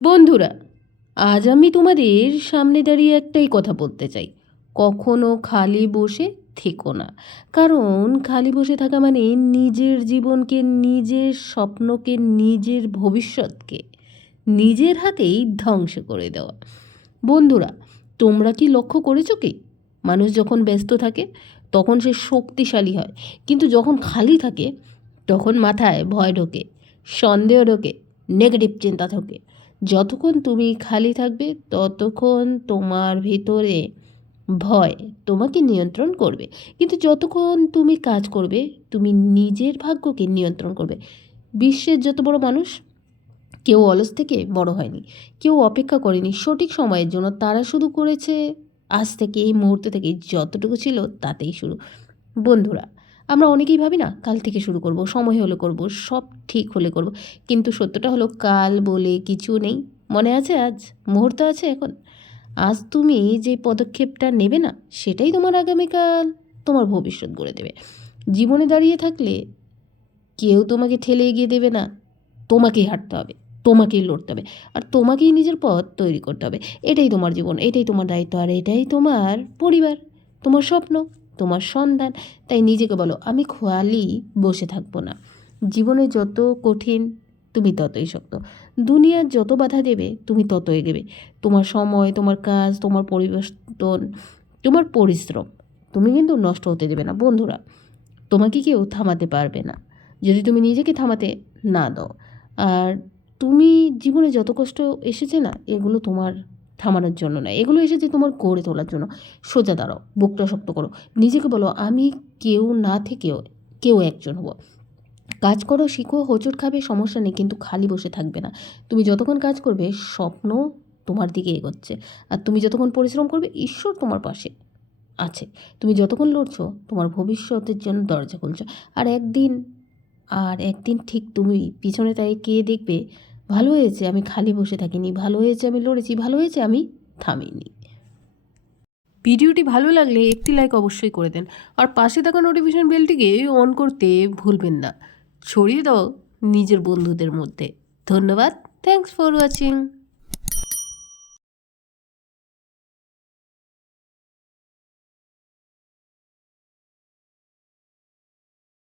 বন্ধুরা, আজ আমি তোমাদের সামনে দাঁড়িয়ে একটাই কথা বলতে চাই। কখনো খালি বসে থেকো না। কারণ খালি বসে থাকা মানে নিজের জীবনকে, নিজের স্বপ্নকে, নিজের ভবিষ্যৎকে নিজের হাতেই ধ্বংস করে দেওয়া। বন্ধুরা, তোমরা কি লক্ষ্য করেছো কি? মানুষ যখন ব্যস্ত থাকে তখন সে শক্তিশালী হয়, কিন্তু যখন খালি থাকে তখন মাথায় ভয় ঢোকে, সন্দেহ ঢোকে, নেগেটিভ চিন্তা ঢোকে। যতক্ষণ তুমি খালি থাকবে ততক্ষণ তোমার ভিতরে ভয় তোমাকে নিয়ন্ত্রণ করবে, কিন্তু যতক্ষণ তুমি কাজ করবে তুমি নিজের ভাগ্যকে নিয়ন্ত্রণ করবে। বিশ্বের যত বড় মানুষ, কেউ অলস থেকে বড় হয়নি, কেউ অপেক্ষা করেনি সঠিক সময়ের জন্য। তারা শুধু করেছে আজ থেকে, এই মুহূর্ত থেকে যতটুকু ছিল তাতেই শুরু। বন্ধুরা, আমরা অনেকেই ভাবি না কাল থেকে শুরু করব, সময় হলে করব, সব ঠিক হলে করব, কিন্তু সত্যটা হলো কাল বলে কিছু নেই। মনে আছে আজ, মুহূর্ত আছে এখন। আজ তুমি যে পদক্ষেপটা নেবে না, সেটাই তোমার আগামীকাল তোমার ভবিষ্যৎ গড়ে দেবে। জীবনে দাঁড়িয়ে থাকলে কেউ তোমাকে ঠেলে এগিয়ে দেবে না, তোমাকেই হাঁটতে হবে, তোমাকেই লড়তে হবে, আর তোমাকেই নিজের পথ তৈরি করতে হবে। এটাই তোমার জীবন, এটাই তোমার দায়িত্ব, আর এটাই তোমার পরিবার, তোমার স্বপ্ন, তোমার সন্তান। তাই নিজেকে বলো, আমি খালি বসে থাকবো না। জীবনে যত কঠিন তুমি ততই শক্ত। দুনিয়ার যত বাধা দেবে তুমি তত এগোবে। তোমার সময়, তোমার কাজ, তোমার পরিবর্তন, তোমার পরিশ্রম তুমি কিন্তু নষ্ট হতে দেবে না। বন্ধুরা, তোমাকে কেউ থামাতে পারবে না যদি তুমি নিজেকে থামাতে না দাও। আর তুমি জীবনে যত কষ্ট এসেছে না, এগুলো তোমার থামানোর জন্য না, এগুলো এসেছে তোমার গড়ে তোলার জন্য। সোজা দাঁড়াও, বুকটা শক্ত করো, নিজেকে বলো আমি কেউ না থেকেও কেউ একজন হব। কাজ করো, শিখো, হোঁচট খাবে, সমস্যা নেই, কিন্তু খালি বসে থাকবে না। তুমি যতক্ষণ কাজ করবে স্বপ্ন তোমার দিকে এগোচ্ছে, আর তুমি যতক্ষণ পরিশ্রম করবে ঈশ্বর তোমার পাশে আছে। তুমি যতক্ষণ লড়ছো তোমার ভবিষ্যতের জন্য দরজা খুলছো। আর একদিন ঠিক তুমি পিছনে তাকিয়ে দেখবে, ভালো হয়েছে আমি খালি বসে থাকিনি, ভালো হয়েছে আমি লড়েছি, ভালো হয়েছে আমি থামিনি। ভিডিওটি ভালো লাগলে একটি লাইক অবশ্যই করে দেন, আর পাশে থাকা নোটিফিকেশন বেলটিকে অন করতে ভুলবেন না। ছড়িয়ে দাও নিজের বন্ধুদের মধ্যে। ধন্যবাদ। Thanks for watching.